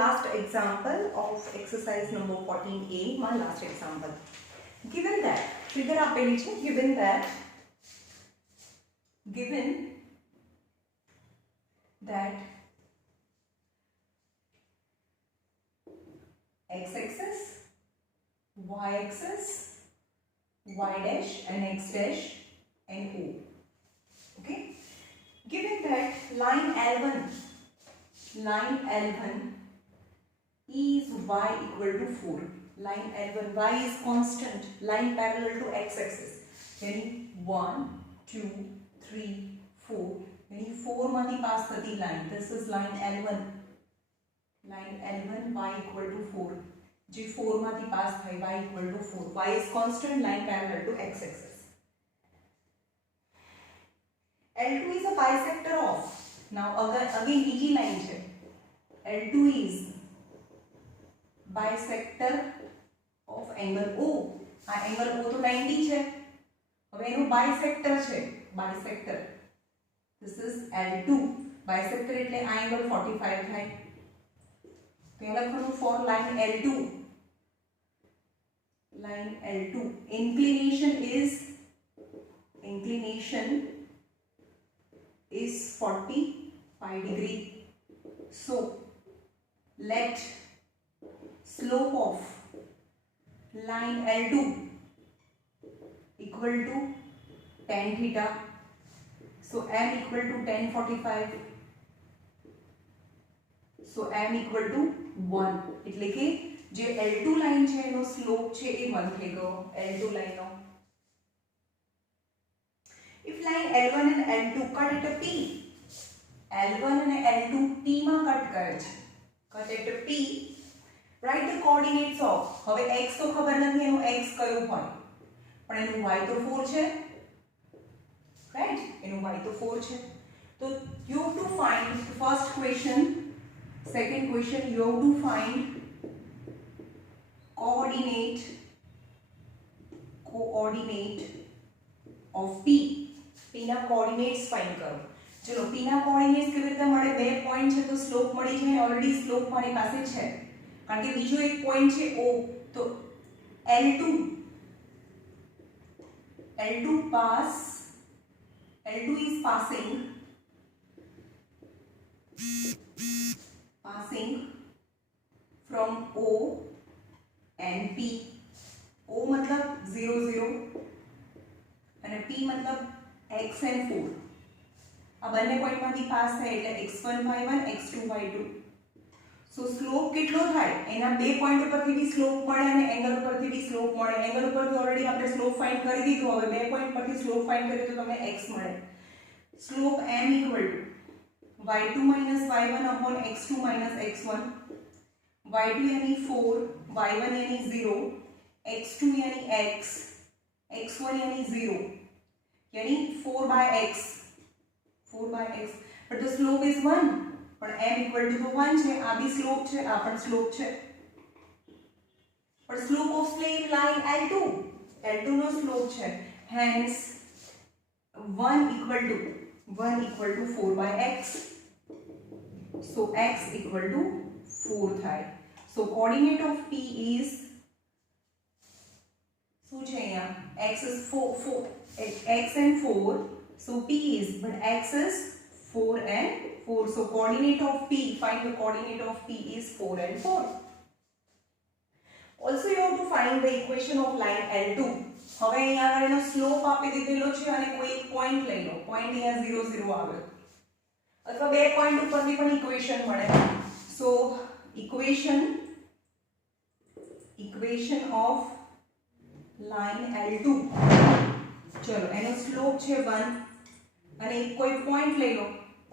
last example of exercise number 14A, my last example. Given that, figure આપેલી છે, given that x-axis, y-axis, y dash and x dash and O. Okay. Given that line L1 is y equal to 4. Line L1, y is constant, line parallel to x-axis. Yani 1, 2, 3, 4. Yani 4 માંથી pass થતી line. This is line L1. Line L1 y equal to 4. જે 4 માંથી pass થાય y equal to 4. Y is constant, line parallel to x-axis. L2 is a bisector of. Now again બીજી line છે. L2 is bisector of angle O. આ angle O તો 90 છે. હવે એનું bisector છે. Bisector. This is L2. Bisector એટલે આ angle 45 થાય. તો એ લખવાનું for line L2. Line L2. Inclination is 45 degree. So let slope of line L2 equal to tan theta. So m equal to tan 45. So m equal to 1. એટલે કે જે L2 line છે એનો સ્લોપ છે એ 1 થઈ ગયો. L2 લાઈનનો. If line L1 and L2 cut at a P, L1 and L2 P માં કટ કરે છે. Cut at a P, write the coordinates of. હવે x તો ખબર નથી એનું x કયું હોય. પણ એનું y તો 4 છે. Right? એનું y તો 4 છે. તો you have to find the first question, second question you have to find coordinate of P. P ના coordinates find કરો. ચલો P ના coordinates કેવી રીતે મળે? બે પોઈન્ટ છે તો સ્લોપ મળી જાય. ઓલરેડી સ્લોપ મારી પાસે છે કારણ કે બીજો એક પોઈન્ટ છે O. તો L2 is passing from O and P. O मतलब 0 0 અને P मतलब x and 4. આ બંને પોઈન્ટ માંથી પાસ થાય એટલે x1 y1 x2 y2. સો સ્લોપ કેટલો થાય? એના બે પોઈન્ટ ઉપરથી બી સ્લોપ મળે અને એંગલ ઉપરથી બી સ્લોપ મળે. એંગલ ઉપરથી ઓલરેડી આપણે સ્લોપ ફાઇન્ડ કરી દીધું. હવે બે પોઈન્ટ પરથી સ્લોપ ફાઇન્ડ કરીએ તો તમને x મળે. Slope m equal to y2 minus y1 upon x2 minus x1. y2 यानी 4, y1 यानी 0, x2 यानी x, x1 यानी 0, यानी 4 by x. But the slope is 1. પણ m equal to 1 છે. આ બી સ્લોપ છે, આ પણ સ્લોપ છે. પણ સ્લોપ ઓફ line L2 નો સ્લોપ છે. Hence 1 equal to 4 by x. So x equal to 4 થાય. So coordinate of P is શું છે અહીંયા? x is 4 x and 4. So P is, but x is 4 and 4. So coordinate of P, find the coordinate of P is 4 and 4. Also you have to find the equation of line L2. હવે અહીંયા આગળનો સ્લોપ આપી દીધેલો છે અને કોઈ એક પોઈન્ટ લઈ લો. પોઈન્ટ અહીંયા 0 0 આવે. અથવા બે પોઈન્ટ ઉપરથી પણ ઇક્વેશન મળે. So equation of line L2. ચલો એનો સ્લોપ છે 1 અને કોઈ પોઈન્ટ લઈ લો.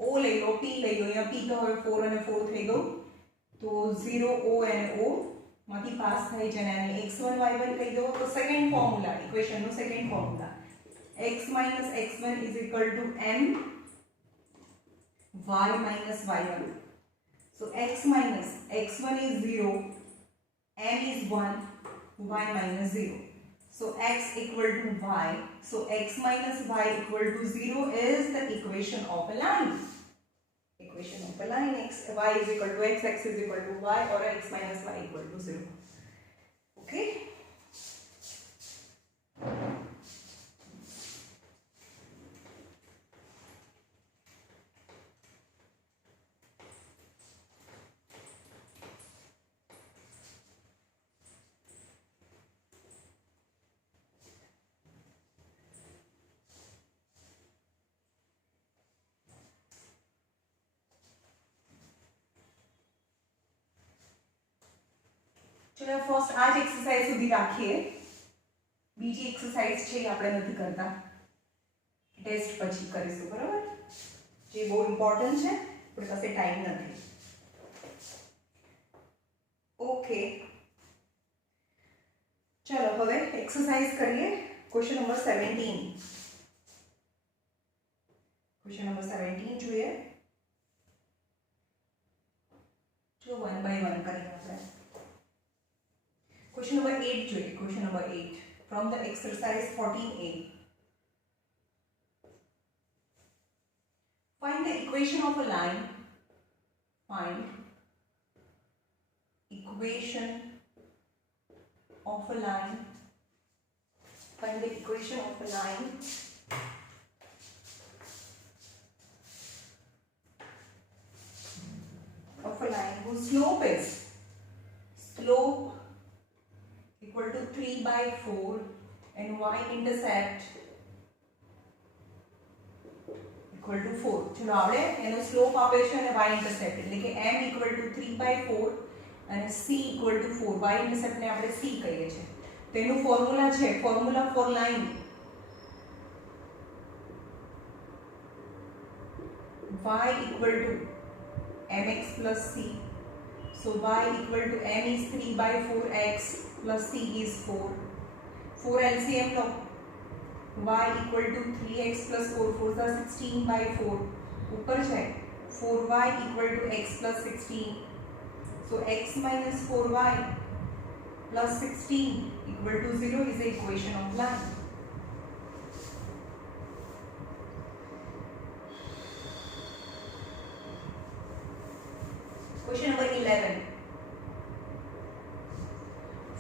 O લઈ લો, P લઈ લો. અહીંયા P તો હવે 4 અને 4 થઈ ગયું. તો 0 O અને O માંથી પાસ થાય છે અને x1 y1 કહી દો. તો સેકન્ડ ફોર્મ્યુલા, ઇક્વેશનનો second formula, x minus x1 is equal to m y minus y1. So x minus x1 is 0, m is 1, y minus 0. So x equal to y. So x minus y equal to 0 is the equation of a line. equation of a line x, y is equal to x, x is equal to y, or x minus y equal to 0. Okay. चलो फर्स्ट आज एक्सरसाइज सुधी राखीए बीजी एक्सरसाइज छे આપણે નથી કરતા ટેસ્ટ પછી કરીશું બરાબર જે બહુ ઇમ્પોર્ટન્ટ છે આપણી પાસે ટાઈમ નથી ઓકે ચલો હવે એક્સરસાઇઝ કરીએ ક્વેશ્ચન નંબર 17 ક્વેશ્ચન નંબર 17 જોઈએ જો 1 બાય 1 કરીએ આપણે Question number 8 જોઈએ question number 8 from the exercise 14a. Find the equation of a line. Find equation of a line. Find the equation of a line. Of a line whose slope is equal to 3 by 4 and y-intercept equal to 4. चलो આપણે એનો સ્લોપ આપે છે અને y-intercept એટલે કે m equal to 3 by 4 અને c equal to 4. y-intercept ને આપણે c કહીએ છીએ. તેનું ફોર્મ્યુલા છે formula for line y equal to mx plus c. So y equal to m is 3 by 4x plus c is 4. 4 LCM low y equal to 3x plus 4 4 are 16 by 4 ऊपर है 4y equal to x plus 16. So x minus 4y plus 16 equal to 0 is the equation of line. Question number 11.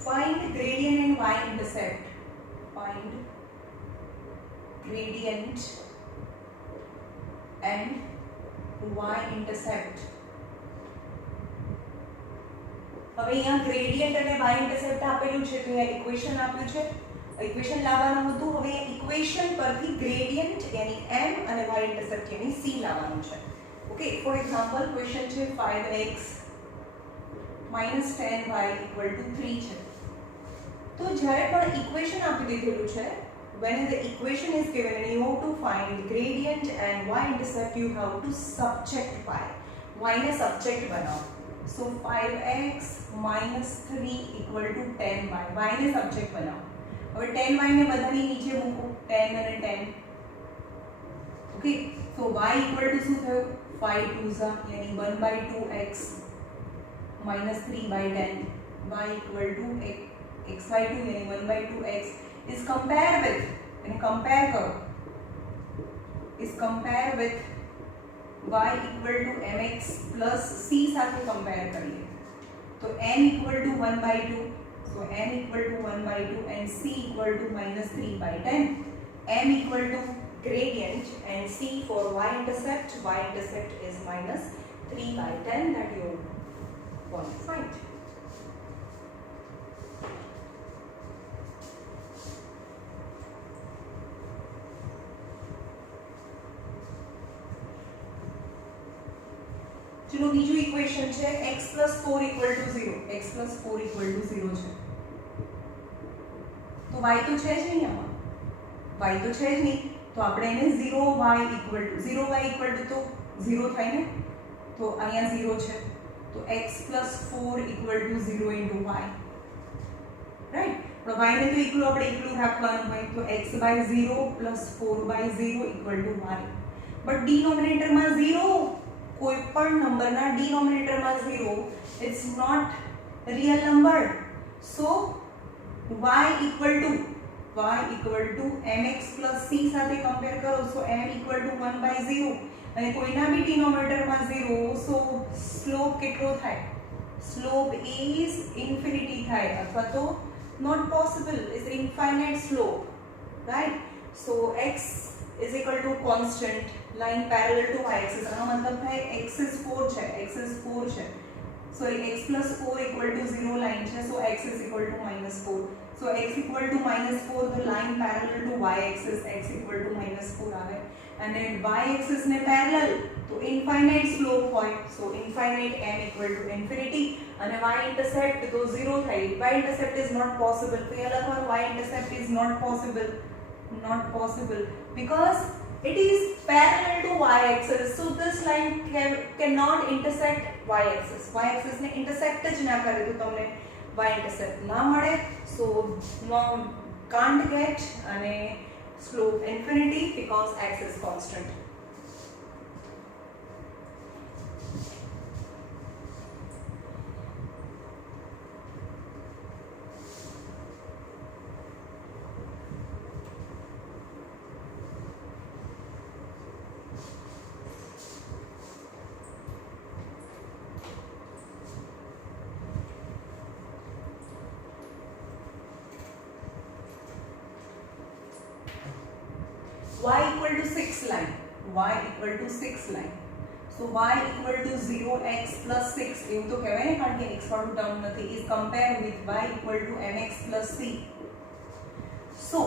Find gradient and y-intercept. Find gradient and y-intercept. હવે અહીંયા gradient અને y-intercept આપેલું છે તો અહીંયા ઇક્વેશન આપ્યું છે ઇક્વેશન લાવવાનું હતું હવે ઇક્વેશન પરથી gradient यानी m અને y-intercept यानी c લાવવાનું છે ઓકે ફોર એક્ઝામ્પલ ક્વેશ્ચન છે 5x minus 10y equal to 3 છે તો જ્યારે પણ ઇક્વેશન આપી દીધેલું છે when the equation is given and you have to find gradient and y-intercept you have to subject y ને subject બનાવો so 5x minus 3 equal to 10y y ને subject બનાવો હવે 10y ને બધાની નીચે મૂકો 10 અને 10 okay so y equal to શું થયું 5 2s यानी 1 by 2x minus 3 by 10 y equal to x by 2 यानी 1 by 2x is compare with and compare करो is compare with y equal to mx plus c સાથે compare करिए तो n equal to 1 by 2 so n equal to 1 by 2 and c equal to minus 3 by 10 m equal to gradient and c for y-intercept is minus 3 by 10 that you want to find. चलो बीजू इक्वेशन છે x plus 4 equal to 0 x plus 4 equal to 0 છે તો y તો છે જ નહીં આમાં y તો છે જ નહીં તો આપણે એને 0y equal to 0y equal to તો 0 થાય ને તો અહીંયા 0 છે તો x plus 4 equal to 0 into y right તો y ને તો એકલું આપણે એકલું રાખવાનું હોય તો x by 0 plus 4 by 0 equal to y but denominator માં 0 કોઈ પણ નંબરના denominator માં 0 it's not real number so y equal to mx plus c સાથે compare કરો so m equal to 1 by 0 અને કોઈના બી ડિનોમિનેટરમાં 0 સો સ્લોપ કેટલો થાય સ્લોપ ઇઝ ઇન્ફિનિટી થાય અથવા તો not possible is infinite slope, right? So x is equal to constant line parallel to y-axis આનો મતલબ થાય x is 4 છે x is 4 છે sorry x plus 4 equal to 0 line છે so x is equal to minus 4 so x equal to minus 4 the line parallel to y-axis x equal to minus 4 આવે અને y-axis ને parallel તો infinite slope હોય so infinite m equal to infinity અને y intercept તો 0 થાય y intercept is not possible તો અહીંયા લખવાનું y intercept is not possible because it is parallel to y-axis so this line cannot intersect y-axis y-axis ને intersect જ ના કરે તો તમને y intercept ના મળે so no can't get અને slope infinity because x is constant. Y equal to 6 line y equal to 6 line so y equal to 0x plus 6 એવું તો કહેવાય ને કારણ કે x વાળું ટર્મ નથી is compared with y equal to mx plus c so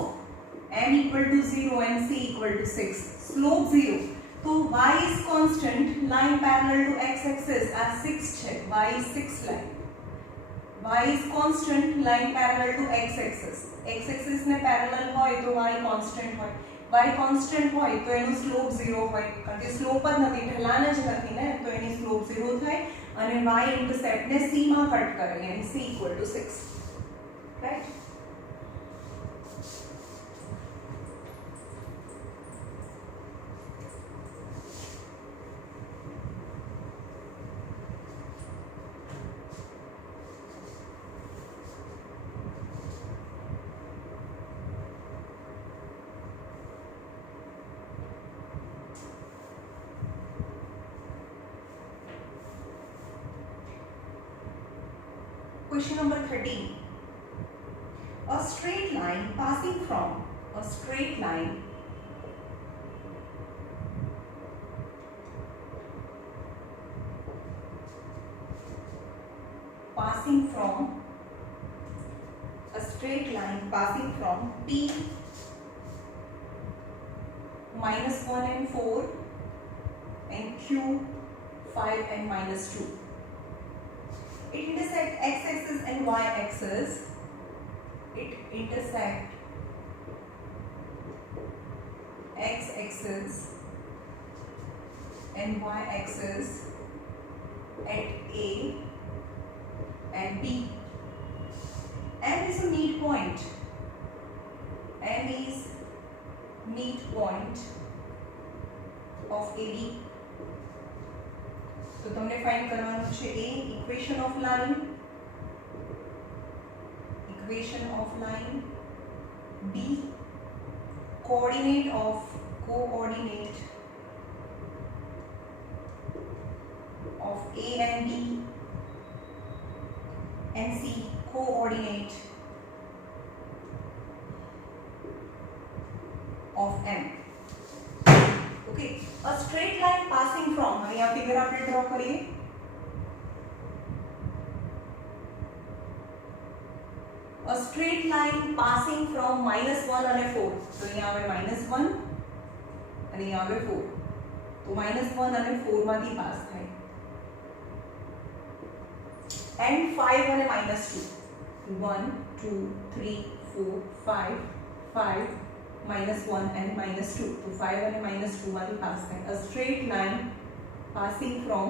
m equal to 0 and c equal to 6 slope 0 so y is constant line parallel to x axis as 6 છે y is 6 line y is constant line parallel to x axis ને parallel હોય તો y constant હોય y constant હોય તો એનું સ્લોપ 0 હોય કારણ કે સ્લોપ જ નથી ઢલાન જ નથી ને તો એની સ્લોપ 0 થાય અને y ઇન્ટરસેપ્ટ ને c માં કટ કરે યાની c equal to 6 right Question number 13. A straight line passing from P minus 1 and 4 and Q 5 and minus 2. It intersects x-axis and y-axis. It intersects x-axis and y-axis at A and B. M is a midpoint. M is midpoint of AB. तो તમને ફાઇન્ડ કરવાનું છે a equation of line b coordinate of a and b and c coordinate of m. Okay, a straight line passing from હવે આ ફિગર આપણે ડ્રો કરીએ a straight line passing from -1 અને 4 તો અહીંયા આવે -1 અને અહીંયા આવે 4 તો -1 અને 4 માંથી પાસ થાય and 5 અને -2 1 2 3 4 5 5 -1 and -2 तो 5 and -2 માંથી પાસ થાય a straight line passing from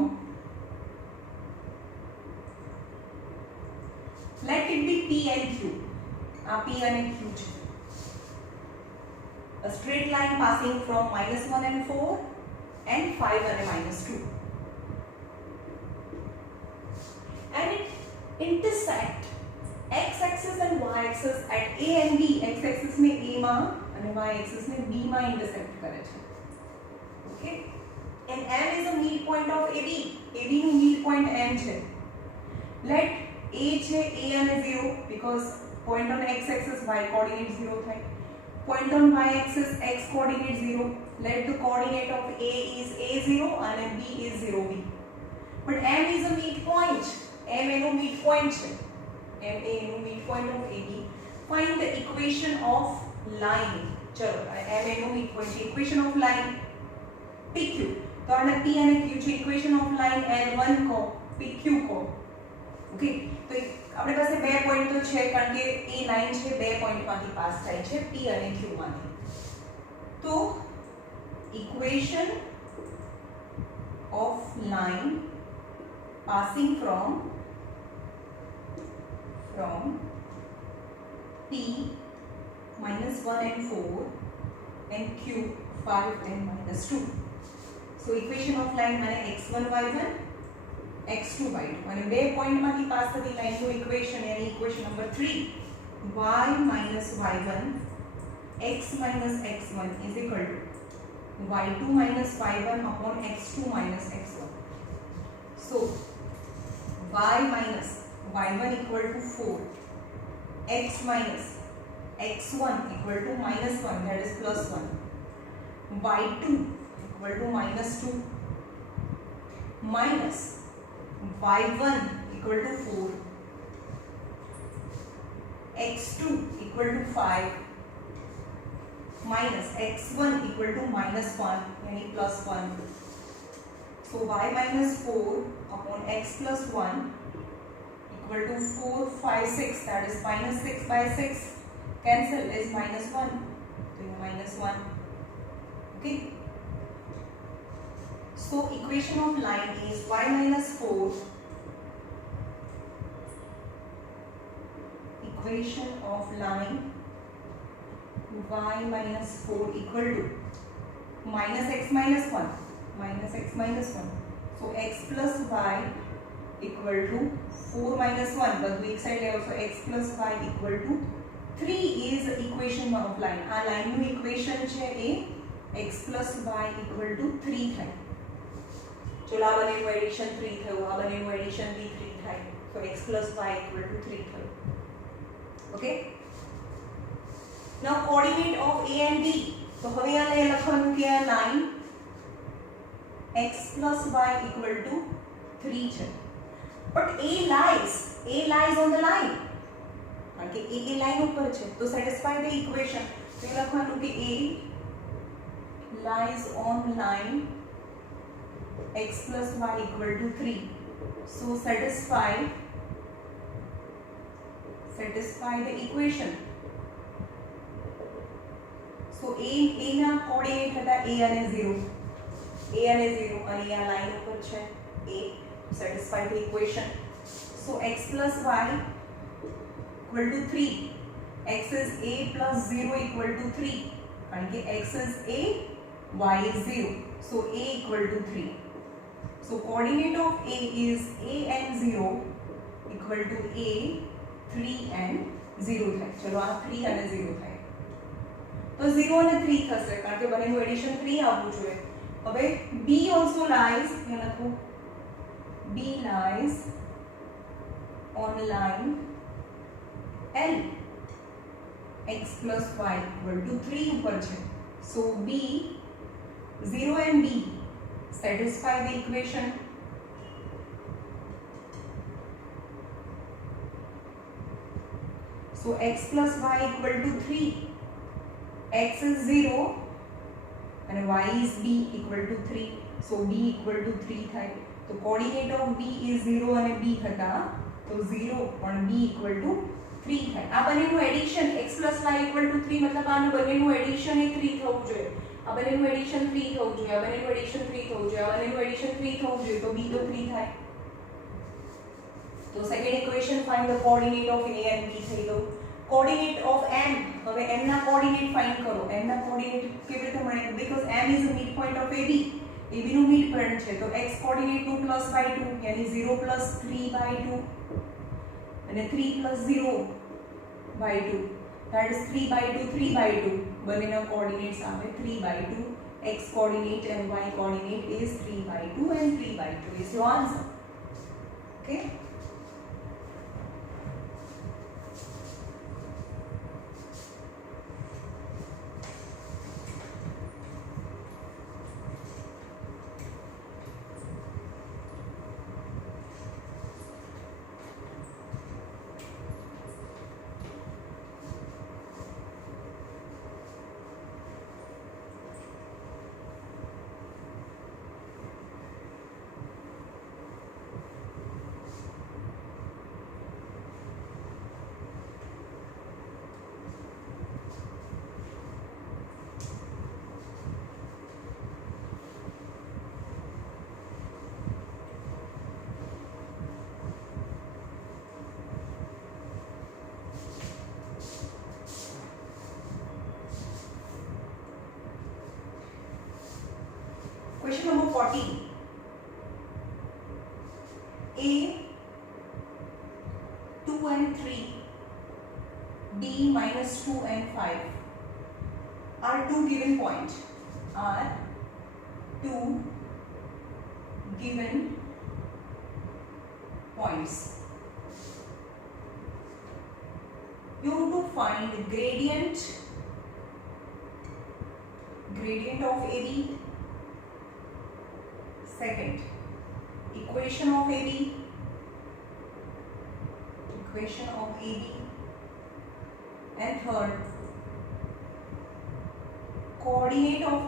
let it be P and Q આ P અને Q છે a straight line passing from -1 and 4 and 5 and -2 and it intersect x-axis and y-axis at A and B x-axis ને A માં અને y-axis ને B માં intersect કરે છે okay midpoint of AB. AB નું midpoint M છે. Let A છે A અને 0 because point on x axis y coordinate 0 થાય. Point on y axis x coordinate 0. Let the coordinate of A is A0 and B is 0B. But M is a midpoint. M એનો midpoint છે. M એનો midpoint of AB. Find the equation of line. ચલો M એનો midpoint છે. Equation of line PQ. તો આને P અને Q છે. Equation of line L1 કો PQ કો. ઓકે તો આપણી પાસે બે પોઈન્ટ તો છે કારણ કે એ લાઈન છે બે પોઈન્ટમાંથી પાસ થાય છે P અને Q માંથી. તો equation of line passing from P -1 and 4 and Q 5 and -2. So equation of line माने x1 y1 x2 y2 અને બે પોઈન્ટ માંથી પાસ થતી લાઈન નું equation yani equation number 3 y minus y1 x minus x1 is equal to y2 minus y1 upon x2 minus x1. So y minus y1 equal to 4, x minus x1 equal to -1, that is +1, y2 equal to -2 minus y1 equal to 4, x2 equal to 5 minus x1 equal to -1 yani +1. So y minus 4 upon x plus 1 equal to 4, 5, 6, that is -6 by 6 cancel is -1. So -1. Okay. So equation of line is y minus 4. Equation of line y minus 4 equal to minus x minus 1. Minus x minus 1. So x plus y equal to 4 minus 1. But weak side also x plus y equal to 3 is equation of line. આ line નું equation છે એ x plus y equal to 3 થાય. ચલો આ બંનેનું એડિશન 3 થયું, આ બંનેનું એડિશન બી 3 થાય. So x plus y equal to 3 થયું. Okay. Now coordinate of A and B. તો હવે આને લખવાનું કે આ line x plus y equal to 3 છે. But A lies on the line. કારણ કે A લાઈન ઉપર છે તો satisfy the equation. તો લખવાનું કે A lies on line x plus y equal to 3. So satisfy the equation. So A ના કોઓર્ડિનેટ હતા A અને 0. A અને 0 અને આ લાઈન ઉપર છે A. Satisfy the equation. So x plus y equal to 3. X is A plus 0 equal to 3. કારણ કે x is A, y is 0. So A equal to 3. So coordinate of A is A and 0 equal to A, 3 and 0 થાય. ચલો આ 3 અને 0 થાય. તો 0 અને 3 થશે કારણ કે બંનેનું એડિશન 3 આવવું જોઈએ. હવે B also lies, એ લખો B lies on line L x plus y equal to 3 ઉપર છે. So B 0 and B satisfy the equation. So x plus y equal to 3. X is 0 and y is B equal to 3. So B equal to 3 થાય. તો coordinate of B is 0 અને B હતા. તો 0 પણ B equal to 3 થાય. આ બંનેનું addition x plus y equal to 3 મતલબ આનું બંનેનું એડિશન એ 3 થવું જોઈએ. આ બંનેનું એડિશન 3 થવું જોઈએ. આ બંનેનું એડિશન 3 થવું જોઈએ. આ બંનેનું એડિશન 3 થવું જોઈએ. તો B તો 3 થાય. તો second equation find the coordinate of A and B થઈ ગયું. Coordinate of M. હવે M ના કોઓર્ડિનેટ ફાઇન્ડ કરો. M ના કોઓર્ડિનેટ કેવી રીતે મળે? Because M is a midpoint of AB. AB નું midpoint છે તો x કોઓર્ડિનેટ 2 plus by 2 यानी 0 plus 3 by 2 અને 3 plus 0 by 2 that is 3 by 2 3 by 2 બંનેના કોઓર્ડિનેટ્સ આવે 3 by 2 x coordinate and y coordinate is 3/2 and 3/2 is your answer. Okay. Question number 14. A 2 and 3, B minus 2 and 5 are two given points. Are two given points. You have to find gradient of AB. Second, equation of AB, and third, coordinate of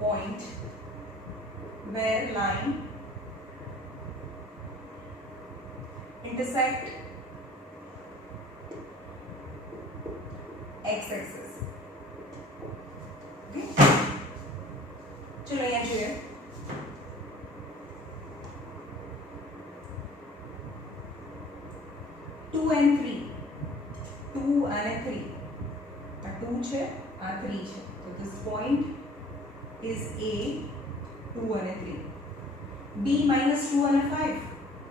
point where line intersect x-axis. चलो यहाँ જોઈએ 2 and 3 2 અને 3 આ 2 છે આ 3 છે તો this point is A 2 અને 3 B minus 2 અને 5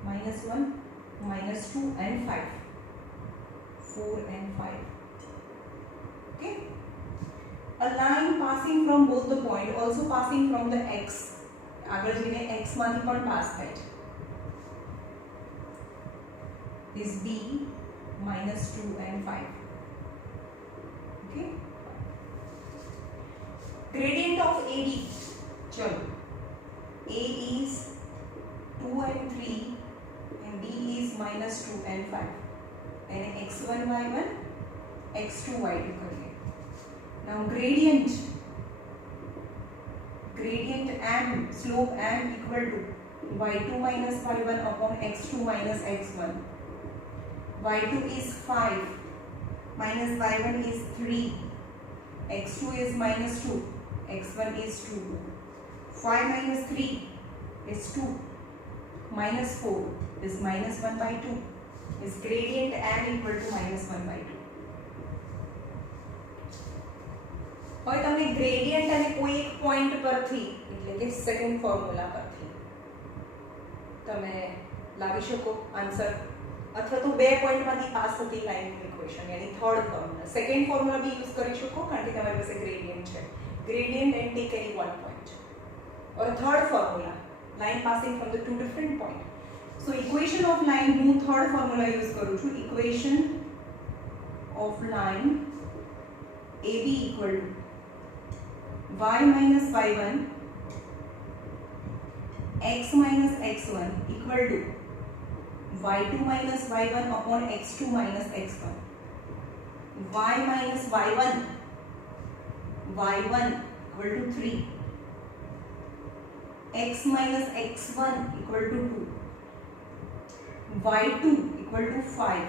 minus 1 minus 2 and 5 4 and 5 okay. A line passing from both the point also passing from the x આગળ જઈને x માંથી પણ પાસ થાય છે is B minus 2 and 5 okay. Gradient of AD चलो A is 2 and 3 and B is minus 2 and 5 and x1 y1 x2 y2 करिए. Now gradient m, slope m equal to y2 minus y1 upon x2 minus x1. y2 is 5 minus y1 is 3, x2 is minus 2, x1 is 2. 5 minus 3 is 2, minus 4 is minus 1 by 2. Is gradient m equal to minus 1 by 2. હવે તમે ગ્રેડિયન્ટ અને કોઈ એક પોઈન્ટ પરથી એટલે કે second formula પરથી તમે લાવી શકો આન્સર અથવા તો બે પોઈન્ટમાંથી પાસ થતી લાઈનની ઇક્વેશન યાની થર્ડ ફોર્મ્યુલા સેકન્ડ ફોર્મ્યુલા બી યુઝ કરી શકો કારણ કે તમારી પાસે ગ્રેડિયન્ટ છે gradient and take any one point or third formula line passing from the two different point so equation of line હું થર્ડ ફોર્મ્યુલા યુઝ કરું છું equation of line AB equal to y minus y1 x minus x1 equal to y2 minus y1 upon x2 minus x1. Y minus y1 equal to 3, x minus x1 equal to 2, y2 equal to 5,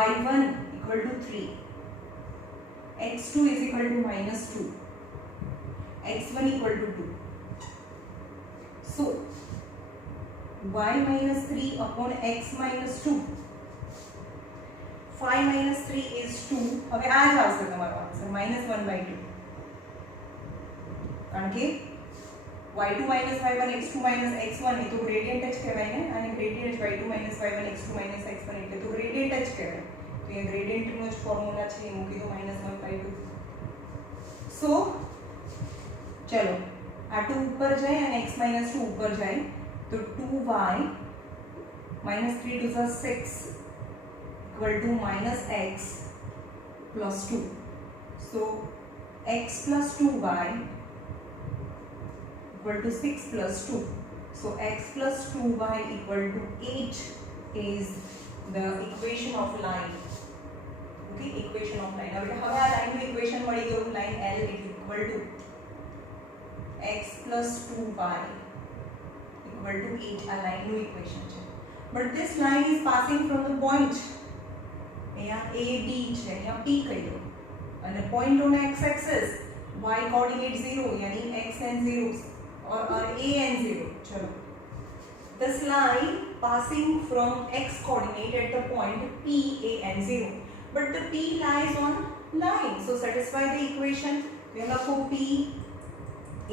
y1 equal to 3, x2 is equal to minus 2, x1 equal to 2. So y minus 3 upon x minus 2, 5 minus 3 is 2. હવે આ જ આવશે તમારો આન્સર -1 by 2 કારણ કે y2 minus y1 x2 minus x1 એ તો ગ્રેડિયન્ટ જ કહેવાય ને અને gradient y2 minus y1 x2 minus x1 એટલે તો ગ્રેડિયન્ટ જ કહેવાય तो ये ग्रेडियंटનો જ ફોર્મ્યુલા છે, એ મૂકી દો -1/2. સો ચલો આ 2 ઉપર જાય અને x - 2 ઉપર જાય તો 2y -3 to the 6 equal to -x plus 2. So x plus 2y equal to 6 plus 2. So x plus 2y equal to 8 is the equation of line. Okay, equation of line. હવે આ લાઈનનું ઇક્વેશન મળી ગયું. Line L equal to x plus 2y equal to 8. આ લાઈનનું ઇક્વેશન છે. But this line is passing from the point. અહીંયા a b છે, અહીંયા p કહી દો અને point on x axis y coordinate 0 यानी x and 0 or a and 0. चलो this line passing from x coordinate at the point p, a and 0, but the p lies on line, so satisfy the equation. We have p,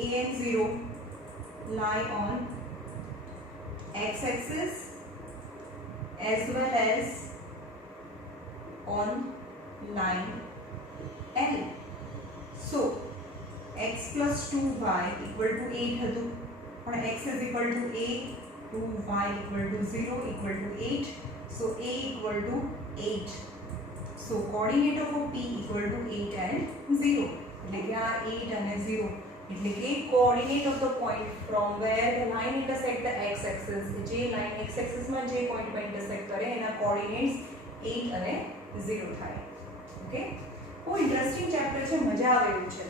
a and 0 lie on x axis as well as on line L. So x plus 2y equal to 8 હતું, પણ x is equal to a, 2y equal to 0 equal to 8. So a equal to 8. So coordinate of p equal to 8 and 0. એટલે કે આ 8 અને 0 એટલે કે coordinate of the point from where the line intersect the x axis. જે line x axis માં જે point પર intersect કરે એના coordinates 8 અને 0 થાય. ઓકે, બહુ ઇન્ટરેસ્ટિંગ ચેપ્ટર છે, મજા આવે એવું છે.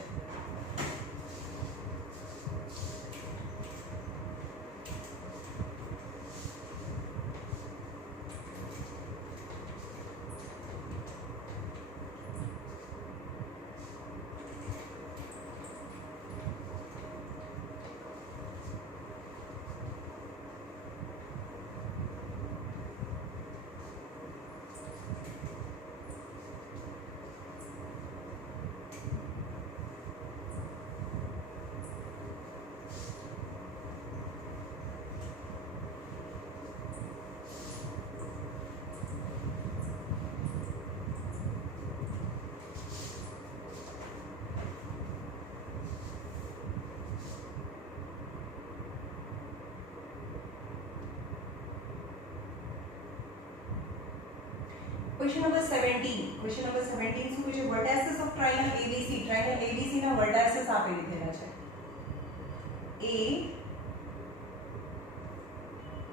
Question number 17. Question number 17 શું છે? Vertices of triangle ABC. Triangle ABC ના vertices આપી દીધેલા છે. A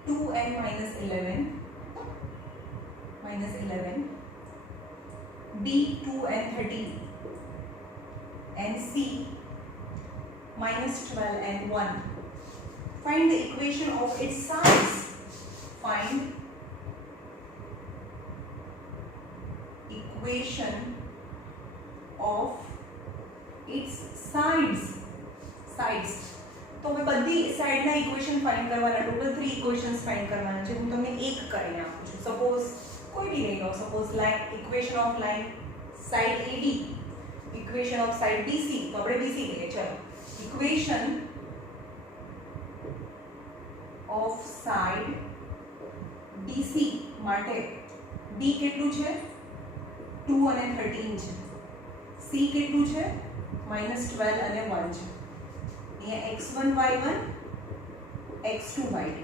2 and -11 B 2 and 13 and C -12 and 1. Find the equation of its sides. Find equation of its sides. તો હવે બધી સાઈડના ઇક્વેશન ફાઇન્ડ કરવાના. ટોટલ 3 ઇક્વેશન્સ ફાઇન્ડ કરવાના છે. હું તમને એક કરીને આપું છું. સપોઝ કોઈ બી લઈ લો. Suppose line equation of line side AB, equation of side BC. તો આપણે BC લઈએ. ચલો, ઇક્વેશન ઓફ સાઈડ BC માટે B કેટલું છે? 2 અને 13 છે. C કેટલું છે? -12 અને 1 છે. અહીંયા x1 y1 x2 y2.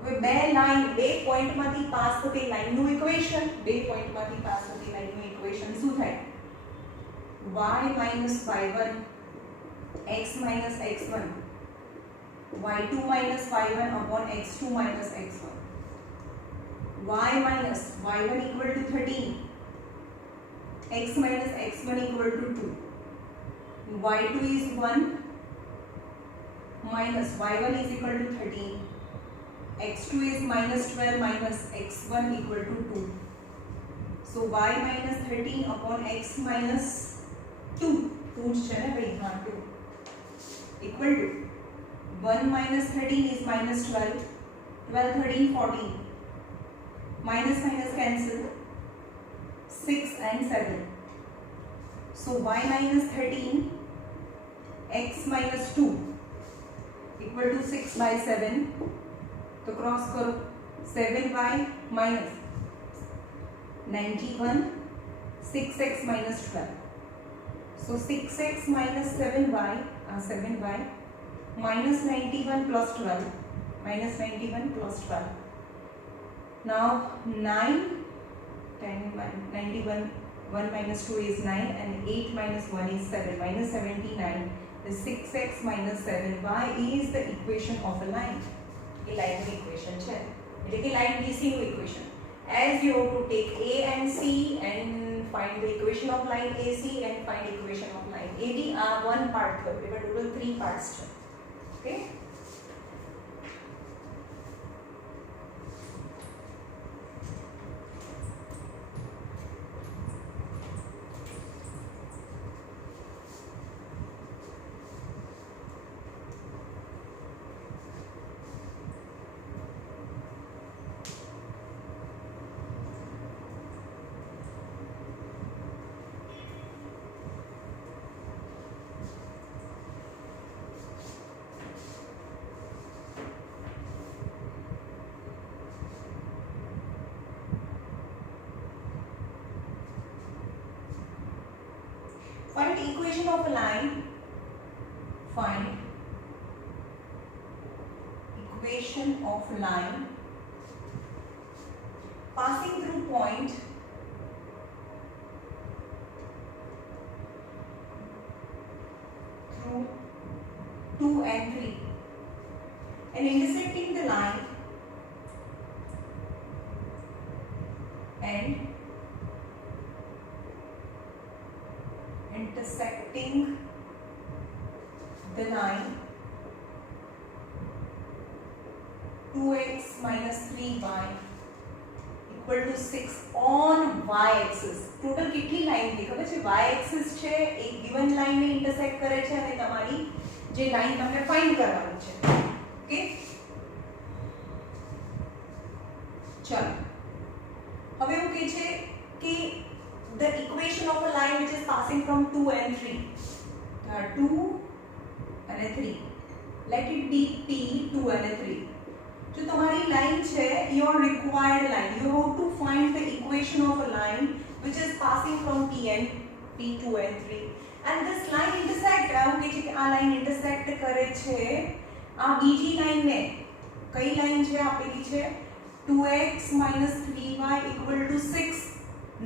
હવે બે લાઈન, બે પોઈન્ટમાંથી પાસ થતી લાઈનનું ઇક્વેશન, બે પોઈન્ટમાંથી પાસ થતી લાઈનનું ઇક્વેશન શું થાય? y y1 x x1 y2 y1 upon x2 x1. y y1 equal to 13, x x1 equal to 2. y2 is 1 minus y1 is equal to 13. x2 is -12 minus x1 equal to 2. So y minus 13 upon x minus 2. 2 છે ને ભાઈ? હા, 2 equal to 1 minus 13 is -12. 12 13 14. Minus minus cancel. 6 and 7. So y minus 13 x minus 2 equal to 6 by 7. तो क्रॉस करो. 7y minus 91, 6x minus 12. So 6x minus 7y, 7y minus 91 plus 12, minus 91 plus 12. Now 9, 10, 91, 1 minus 2 is 9 and 8 minus 1 is 7, minus 79. The 6x minus 7y is the equation of a line. A line equation છે એટલે કે line BC નું equation. As you have to take A and C and find the equation of line AC and find equation of line AD. One part થયો, એટલે total 3 parts છે. Okay. Find equation of a line. Find equation of line passing through point through 2 and 3 and intersecting the line and intersecting the line 2x minus 3y equal to 6 on y axis. Total કેટલી લાઈન છે ખબર છે? y axis છે એક given line ને ઇન્ટરસેક્ટ કરે છે અને તમારી જે લાઈન તમને ફાઇન્ડ કરવાની છે. ઓકે, ચલો હવે એવું કહે છે કે the equation of a line which is passing from 2 and 3. 2 and 3. Let it be P, 2 and 3. So तुम्हारी line है your required line. You have to find the equation of a line which is passing from P and P, 2 and 3. And this line intersect. Okay, कि आ line intersect करे छे आ बीजी line ने. कई line छे आपेली छे 2x minus 3y equal to 6.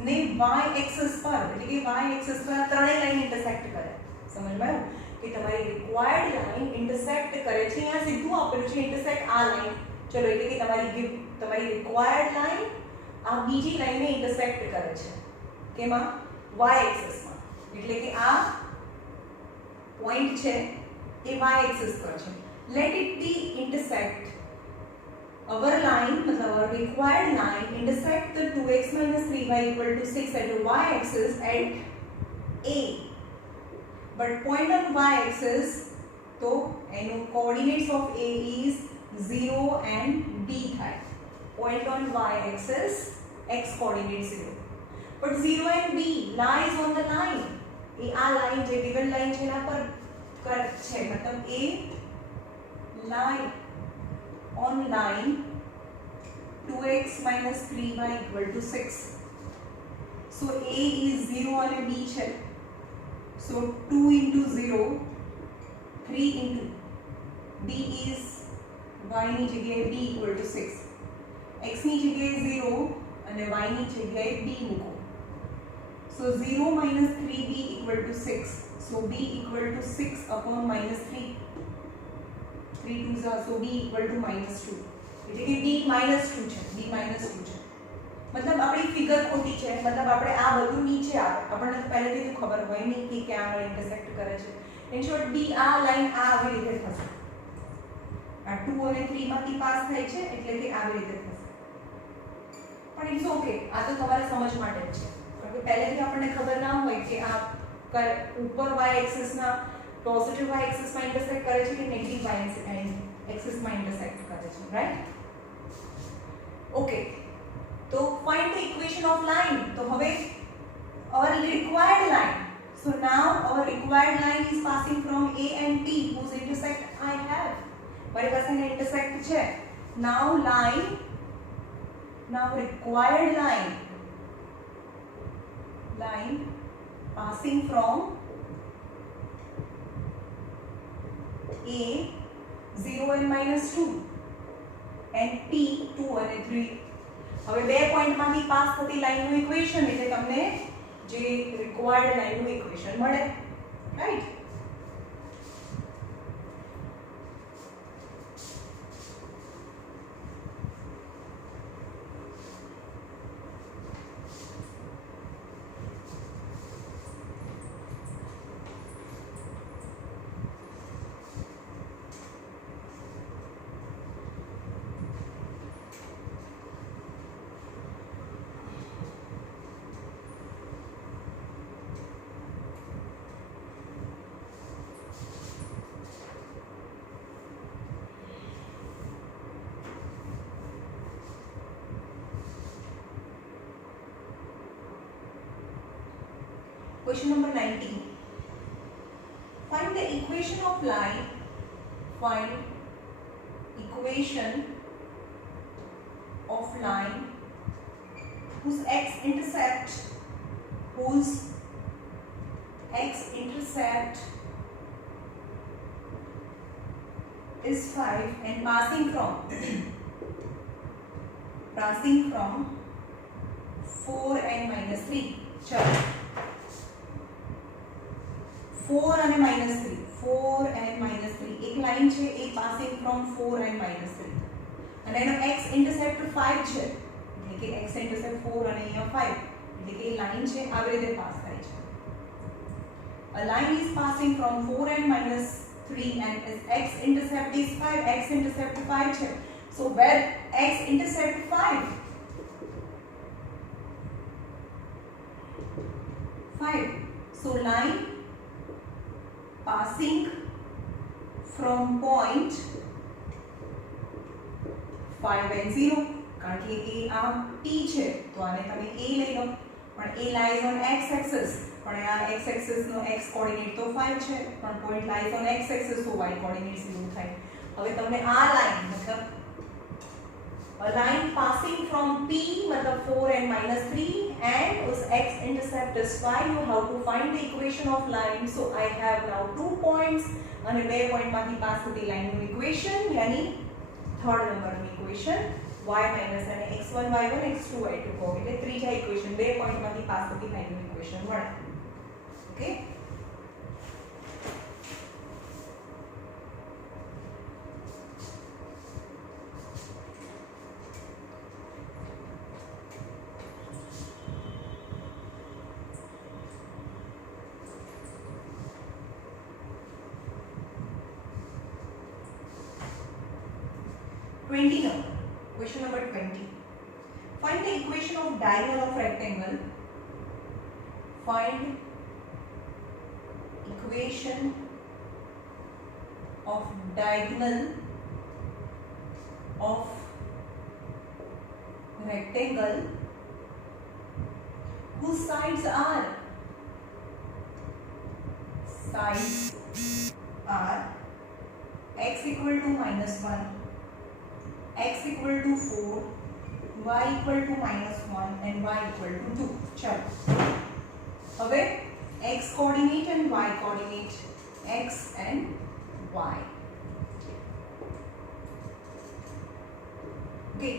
ने y axis पर એટલે કે y एक्सिस पर ત્રણેય લાઈન ઇન્ટરસેક્ટ કરે. સમજમાં આવ્યું કે તમારી રિક્વાયર્ડ લાઈન ઇન્ટરસેક્ટ કરે છે. અહીંયા સીધું આપેલું છે ઇન્ટરસેક્ટ આ લાઈન. ચલો એટલે કે તમારી રિક્વાયર્ડ લાઈન આ બીજી લાઈનને ઇન્ટરસેક્ટ કરે છે કેમાં? y एक्सिसમાં. એટલે કે આ પોઈન્ટ છે એ y एक्सिस પર છે. Let it be intersect our line, मतलब our required line intersect the 2x minus 3y equal to 6 at the y axis at A. But point on y axis, तो coordinates of A is 0 and B થાય. Point on y axis, x coordinate 0. But 0 and B lies on the line. ये आ line जो given line છે ना पर कर છે मतलब A line on line 2x minus 3y equal to 6. So A is 0 and B છે. So 2 into 0, 3 into B is y ની જગ્યાએ B equal to 6. X ની જગ્યાએ 0 અને y ની જગ્યાએ B મૂકો. So 0 minus 3B equal to 6. So B equal to 6 upon minus 3. 3 2s are, so B equal to minus 2. એટલે કે b minus 2 છે. b minus 2 છે मतलब આપણી ફિગર ખોટી છે. मतलब આપણે આ બધું નીચે આવે. આપણને તો પહેલેથી તો ખબર હોય નહીં કે ક્યાં આગળ ઇન્ટરસેક્ટ કરે છે. ઇન શોર્ટ b આ લાઈન આ આવી રીતે થશે. આ 2 અને 3 માંથી પાસ થાય છે એટલે કે આવી રીતે થશે. પણ ઇટ્સ ઓકે, આ તો તમારે સમજ માટે જ છે. કારણ કે પહેલેથી આપણને ખબર ના હોય કે આ ઉપર y એક્સિસ ના પોઝિટિવ y એક્સિસ માં ઇન્ટરસેક્ટ કરે છે કે નેગેટિવ y એક્સિસ માં ઇન્ટરસેક્ટ કરે છે, right? Okay, so find the equation of line. So હવે our required line. So now our required line is passing from A and P whose intersect I have. મારી પાસે intersect છે. Now line, now required line line passing from A 0 and -2 and P 2 અને 3. હવે બે પોઈન્ટમાંથી પાસ થતી લાઈનનું ઇક્વેશન એટલે તમને જે રિક્વાયર્ડ લાઈનનું ઇક્વેશન મળે, right? Question number 19. Find the equation of line. Find equation of line whose x-intercept is 5 and passing from 4 and -3. चलो 4 અને -3, 4 and -3 એક લાઈન છે એ પાસિંગ ફ્રોમ 4 and -3 અને એનો x ઇન્ટરસેપ્ટ 5 છે એટલે કે x ઇન્ટરસેપ્ટ 4 અને અહીંયા 5 એટલે કે લાઈન છે આવી રીતે પાસ થાય છે. A line is passing from 4 and -3 and its x intercept is 5. X intercept 5 છે. So where x intercept 5 so line passing from point 5 and 0 કારણ કે એ આ t છે તો આને તમે a લઈ લો પણ a lies on x axis પણ આ x axis નો x કોઓર્ડિનેટ તો 5 છે પણ point lies on x axis તો y કોઓર્ડિનેટ 0 થાય. હવે તમને આ લાઈન મતલબ a line passing from P मतलब 4 and -3 and whose x intercept is 5. You have to find the equation of line. So I have now 2 points અને બે પોઈન્ટ માંથી પાસ થતી લાઈનનું ઇક્વેશન यानी થર્ડ નંબરનું ઇક્વેશન y minus અને x1 y1 x2 y2 કહો એટલે ત્રીજા ઇક્વેશન બે પોઈન્ટ માંથી પાસ થતી લાઈનનું ઇક્વેશન મળે. Okay. Question number 20. Find the equation of diagonal of rectangle. Find equation of diagonal of rectangle whose sides are x equal to -1, x equal to 4, y equal to -1 and y equal to 2. चलो હવે x coordinate and y coordinate, x and y. Okay,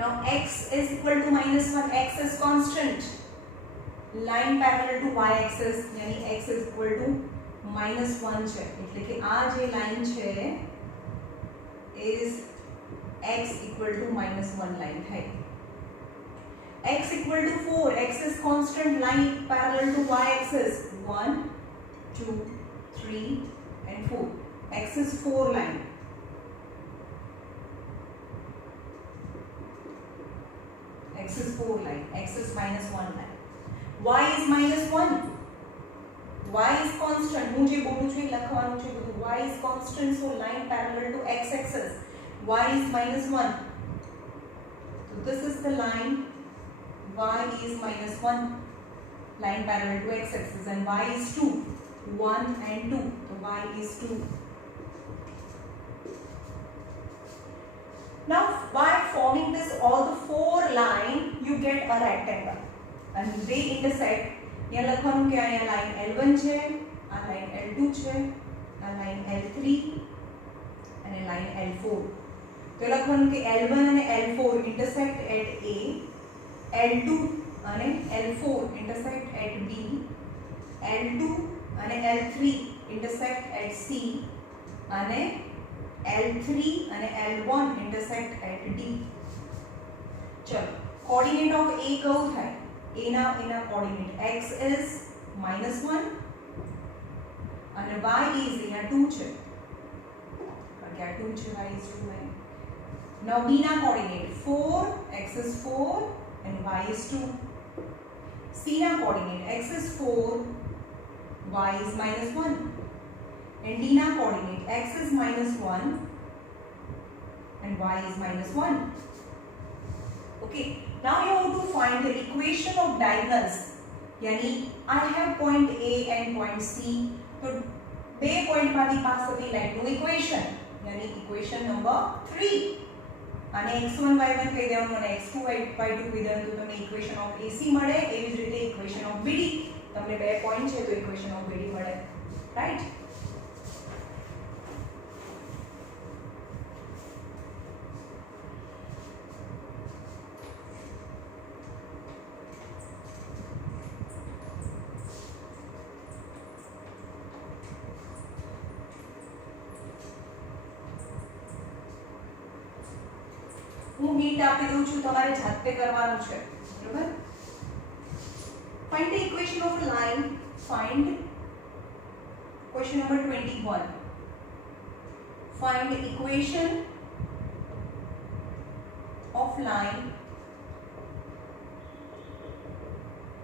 now x is equal to -1, x is constant, line parallel to y axis यानी x is equal to -1 છે એટલે કે આ જે લાઈન છે is x equal to -1 line है. X equal to 4, x is constant, line parallel to y axis 1, 2, 3 and 4. X is 4 line. X is 4 line. X is -1 line. Y is -1. Y is constant. હું જે બોલું છું એ લખવાનું છે બધું. Y is constant, so line parallel to x axis. Y is -1. So this is the line. Y is -1. Line parallel to x axis and y is 2. 1 and 2. So y is 2. Now by forming this all the 4 line you get a rectangle and they intersect यहाँ લખવાનું કે અહીંયા line L1 છે, આ line L2 છે, આ line L3 અને line L4. તો લખવાનું કે L1 અને L4 intersect at A, L2 અને L4 intersect at B, L2 અને L3 intersect at C અને L3 અને L1 intersect at D. ચલો કોઓર્ડિનેટ ઓફ A કયું થાય? એના કોઓર્ડિનેટ x is -1 અને y is અહીંયા 2 છે, કારણ કે આ 2 છે, y is 2. Now B ના કોઓર્ડિનેટ 4, x is 4 and y is 2. C ના coordinate x is 4, y is -1 and D ના coordinate x is -1 and y is -1. Okay, now you have to find the equation of diagonals. यानी I have point A and point C. तो બે પોઈન્ટ માંથી પાસ થતી લાઈનનું ઇક્વેશન यानी equation number 3. અને x1 y1 કહી દેવાનું અને x2 y2 કહી દેવાનું તો તમને ઇક્વેશન ઓફ AC મળે. એવી જ રીતે ઇક્વેશન ઓફ BD, તમને બે પોઈન્ટ છે તો ઇક્વેશન ઓફ BD મળે, રાઈટ? હું હિન્ટ આપી દઉં છું, તમારે જાતે કરવાનું છે, બરાબર? Find the equation of a line. Find question number 21. Find the equation of line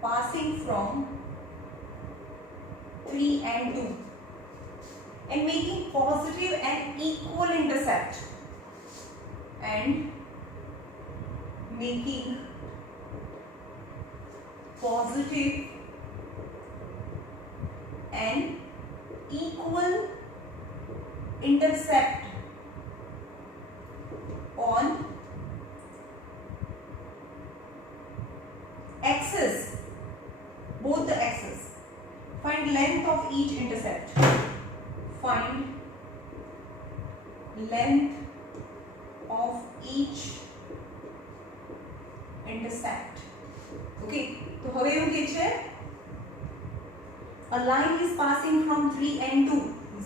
passing from 3 and 2 and making positive and equal intercept and making positive and equal intercept on axis, both the axes. Find length of each intercept. Find length of each intercept. Okay, तो હવે એવું કે છે a line is passing from 3 and 2,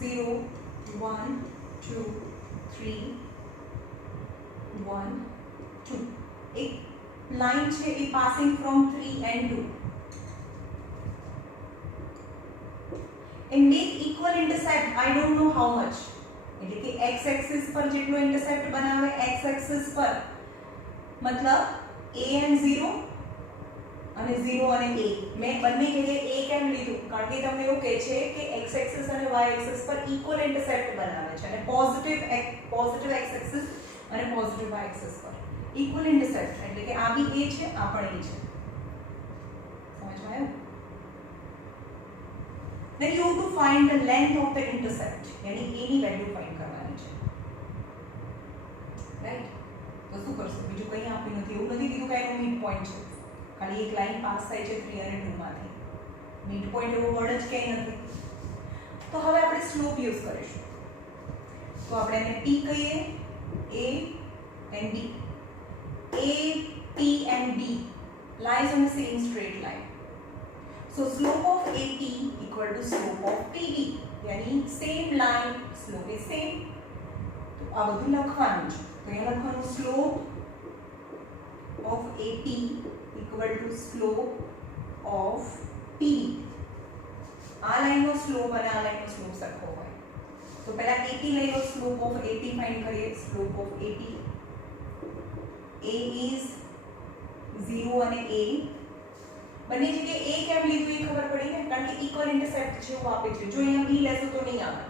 0 1 2 3 1 2. એક લાઈન છે એ passing from 3 and 2 and make equal intercept. I don't know how much, એટલે કે x axis પર જેટલો intercept બનાવે, x axis પર मतलब a and 0 અને 0 અને a. મેં બંને જગ્યાએ a કેમ લીધું? કારણ કે તમને એવું કહે છે કે x axis અને y axis પર ઇક્વલ ઇન્ટરસેપ્ટ બનાવે છે અને પોઝિટિવ x axis અને પોઝિટિવ y axis પર ઇક્વલ ઇન્ટરસેપ્ટ, એટલે કે આ બી a છે, આ પણ a છે. સમજમાં આવ્યું? Then you have to find the length of the intercept, यानी a ની વેલ્યુ ફાઇન્ડ કરવાની છે, રાઈટ? તો શું કરશો? બીજું કંઈ આપ્યું નથી, એવું નથી કીધું કે એનો મિડ પોઈન્ટ છે, ખાલી એક લાઈન પાસ થાય છે 3 અને 2 માંથી. મિડ પોઈન્ટ એવો વર્ડ જ ક્યાંય નથી. તો હવે આપણે સ્લોપ યુઝ કરીશું. તો આપણે એને p કહીએ, a and b. a, p and b lies on the same straight line. So slope of AP equal to slope of PB, यानी same line, slope is same. तो આ બધું લખવાનું છે. તો અહીંયા લખવાનું slope of AP equal to slope of PB. આ લાઈનનો સ્લોપ અને આ લાઈનનો સ્લોપ સરખો હોય. તો પહેલા AP લઈ લો, slope of AP ફાઇન્ડ કરીએ. slope of AP, A is 0 અને A. બંને જગ્યાએ a કેમ લીધું એ ખબર પડી ને, કારણ કે ઇક્વલ ઇન્ટરસેપ્ટ જેવું આપે છે. જો અહીંયા b લેશો તો નહીં આવે,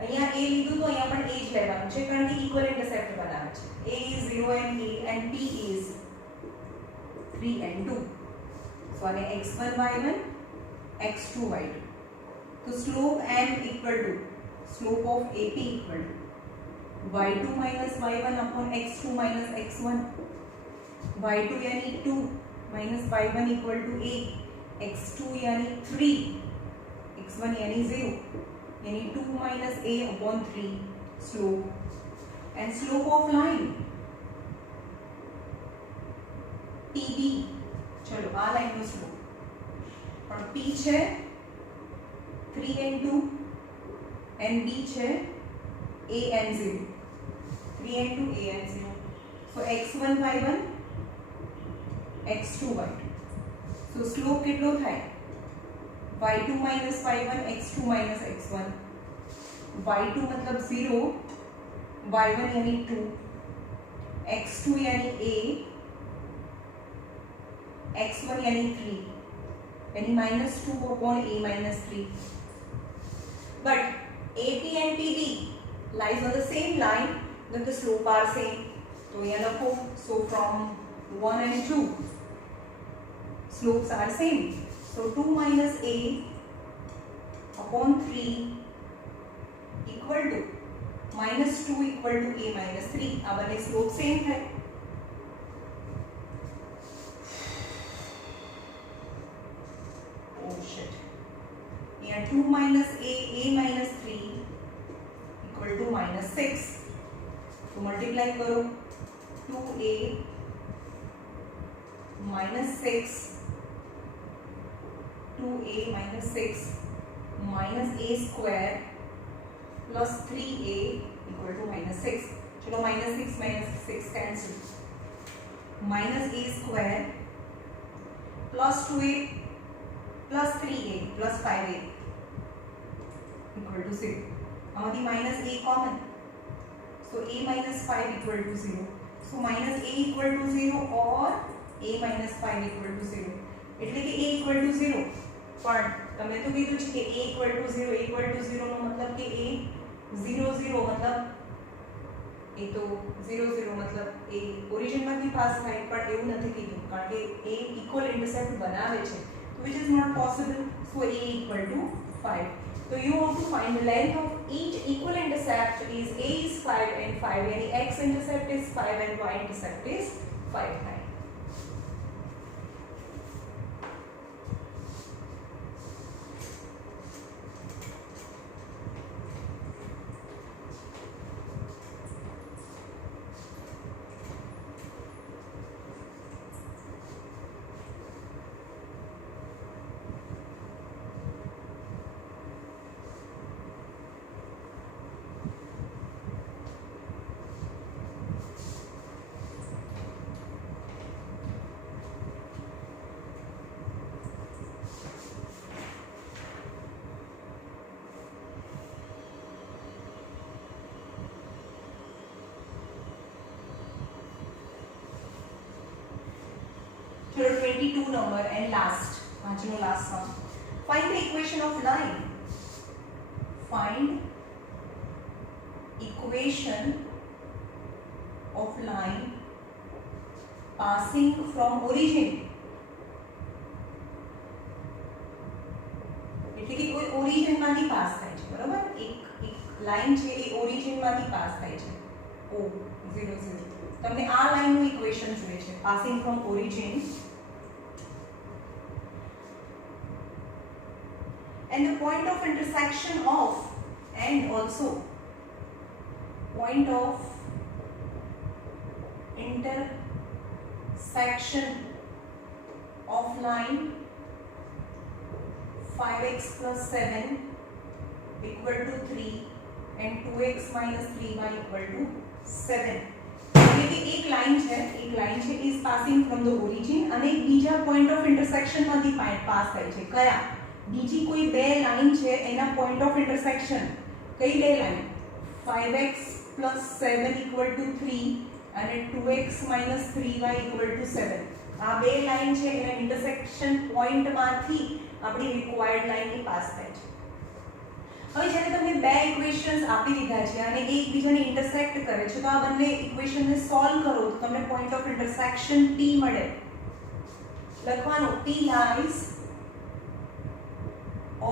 અહીંયા a લીધું તો અહીંયા પણ a જ લેવાનું છે, કારણ કે ઇક્વલ ઇન્ટરસેપ્ટ બનાવે છે. a is 0 and a and p is 3 and 2. So આને x1 y1 x2 y2. તો slope m equal to slope of AP equal to y2 minus y1 upon x2 minus x1. y2 यानी 2 minus y1 equal to a. x2 यानी 3, x1 यानी 0, यानी 2 minus a upon 3 slope and slope of line TB. चलो आ लाइन નો સ્લોપ પણ p છે 3 and 2 and b છે a and 0, 3 and 2 a and 0. So x1 y1 x2 y2. So slope કેટલો થાય y2 minus y1 x2 minus x1. y2 मतलब 0, y1 यानी 2, x2 यानी a, x1 यानी 3, यानी -2 upon a minus 3. But AP and PB lies on the same line, then the slope are same. So यहाँ लखो, so from 1 and 2 slopes are same. So 2 minus a upon 3 equal to -2 equal to a minus 3. આ બંને slope same થાય. Oh shit. यहाँ 2 minus a minus 3 equal to -6. तो मल्टीप्लाई करो 2a minus 6 2a minus 6 minus a square plus 3a equal to -6. चलो -6 cancel. Minus a square plus 2a plus 3a plus 5a equal to 0. आमांथी minus a common. So a minus 5 equal to 0. So minus a equal to 0 or a minus 5 equal to 0. એટલે કે a equal to 0. પણ તમે તો કીધું છે કે a equal to 0 નો મતલબ કે a 0 मतलब એ તો 0 मतलब એ ઓરિજિન માંથી પાસ થાય, પણ એવું નથી કીધું કારણ કે a ઇક્વલ ઇન્ટરસેપ્ટ બનાવે છે, which is not possible. So a equal to 5. So you have to find the length of each equal intercept is a is 5 and 5, यानी x intercept is 5 and y intercept is 5, 9. Chalo 22 number and last, પાંચનો last sum. Find the equation of line. Find equation of line passing from origin. એટલે કે કોઈ ઓરિજિન માંથી પાસ થાય છે, બરાબર? એક લાઈન છે એ ઓરિજિન માંથી પાસ થાય છે. O 0 0. તમને આ લાઈન નું ઇક્વેશન જોઈએ છે, passing from origin. And the point of intersection of, and also point of intersection of line 5x plus 7 equal to 3 and 2x minus 3y equal to 7. એટલે કે એક લાઈન છે is passing from the origin અને એક બીજા point of intersection માંથી પાસ થાય છે. કયા? બીજી કોઈ બે લાઈન છે એના પોઈન્ટ ઓફ ઇન્ટરસેક્શન. કઈ બે line? 5x plus 7 equal to 3 અને 2x minus 3y equal to 7. આ બે લાઈન છે એના ઇન્ટરસેક્શન પોઈન્ટ માંથી આપણી રિક્વાયર્ડ લાઈન ની પાસ થાય છે. હવે જ્યારે તમે બે ઇક્વેશન્સ આપી દીધા છે અને એ એકબીજાને ઇન્ટરસેક્ટ કરે છે, તો આ બંને ઇક્વેશનને સોલ્વ કરો તો તમને પોઈન્ટ ઓફ ઇન્ટરસેક્શન p મળે. લખવાનું p lies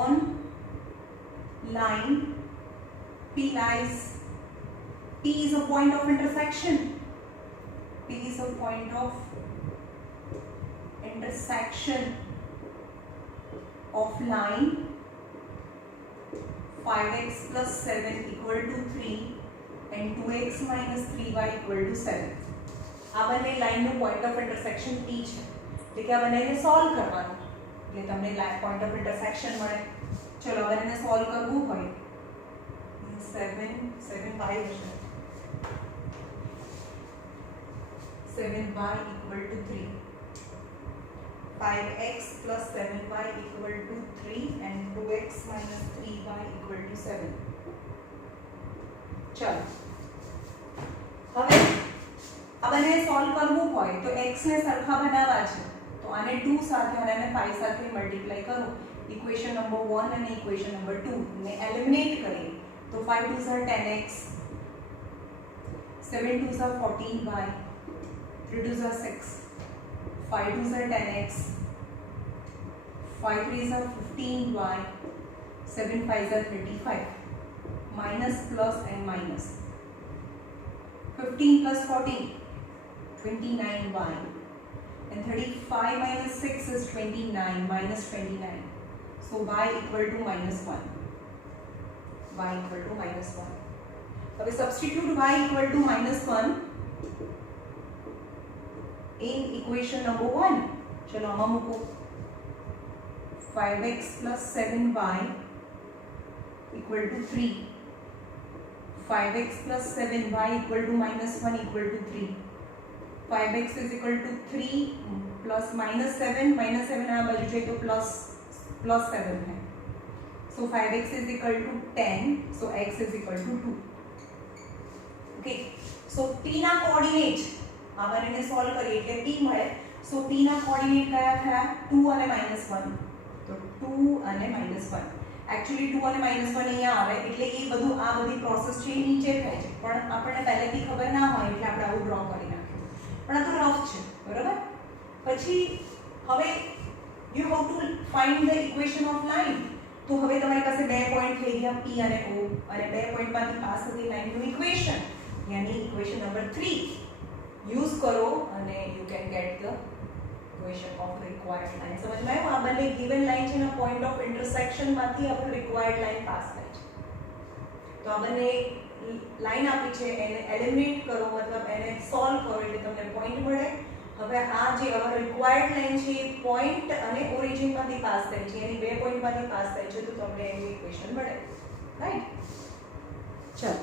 on line p lies, p is a point of intersection, p is a point of intersection of line 5x plus 7 equal to 3 and 2x minus 3y equal to 7. આ બંને લાઈનનું point of intersection P છે, એટલે કે આ બંનેને સોલ્વ કરવાનું એટલે તમને પોઈન્ટ ઓફ ઇન્ટરસેક્શન મળે. ચલો હવે એને સોલ્વ કરવું હોય 7 5 હશે 7y equal to 3, 5x plus 7y equal to 3 and 2x minus 3y equal to 7. ચલો હવે આ બંને સોલ્વ કરવું હોય તો x ને સરખા બનાવવા છે, તો આને 2 સાથે અને આને 5 સાથે મલ્ટીપ્લાય કરો. ઇક્વેશન નંબર 1 અને ઇક્વેશન નંબર 2 ને એલિમિનેટ કરીએ તો 5 2s are 10x, 7 2s are 14y, 3 2s are 6, 5 2s are 10x, 5 3s are 15y, 7 5s are 35. Minus plus and minus. 15 plus 14, 29y. And 35 minus 6 is 29 minus 29. So y equal to minus 1. Y equal to minus 1. So we substitute y equal to minus 1 in equation number 1. चलो आमा मुको 5x plus 7y equal to 3. 5x plus 7y equal to minus 1 equal to 3. 5x is equal to 3 plus minus 7 आ बाजू जाए तो plus 7 है. So 5x is equal to 10. So x is equal to 2. Okay. So p ના કોઓર્ડિનેટ આપણે એને સોલ્વ કરીએ એટલે p મળે. So p ના કોઓર્ડિનેટ કયા થયા 2 અને -1. તો 2 અને -1. एक्चुअली 2 અને -1 અહીંયા આવે એટલે એ બધું આ બધી પ્રોસેસ છે નીચે થાય છે, પણ આપણને પહેલેથી ખબર ના હોય એટલે આપણે આવું ડ્રો કરી નાખ્યું, પણ આ તો રફ છે બરાબર. પછી હવે you have to find the equation of line. તો હવે તમારી પાસે બે પોઈન્ટ થઈ ગયા P અને O, અને બે પોઈન્ટમાંથી પાસ થતી લાઇનનું ઇક્વેશન યાની ઇક્વેશન નંબર 3 યુઝ કરો અને you can get the equation of required line. समझ में आया? आ बने गिवन लाइन છે ના पॉइंट ऑफ इंटरसेक्शन માંથી આપણે रिक्वायर्ड लाइन पास થાય છે. તો આ બને લાઈન આપી છે એને એલિમિનેટ કરો મતલબ એને સોલ્વ કરો એટલે તમને પોઈન્ટ મળે. હવે આ જે રિક્વાયર્ડ લાઈન છે પોઈન્ટ અને ઓરિજિન માંથી પાસ થાય છે, એની બે પોઈન્ટ માંથી પાસ થાય છે, તો તમને એની ઇક્વેશન મળે. રાઈટ? ચલો